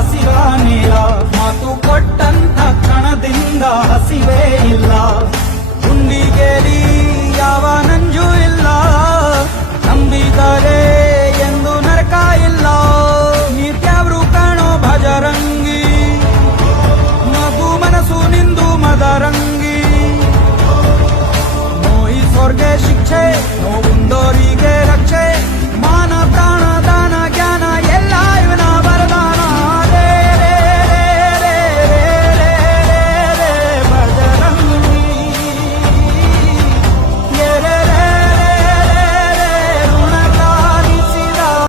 ಹಸಿರ ನೀರ ಮಾತು ಕೊಟ್ಟಂತ ಕಣದಿಂದ ಹಸಿವೇ ಇಲ್ಲ ಗುಂಡಿಗೇರಿ ಯಾವ ನಂಜು ಇಲ್ಲ ನಂಬಿದರೆ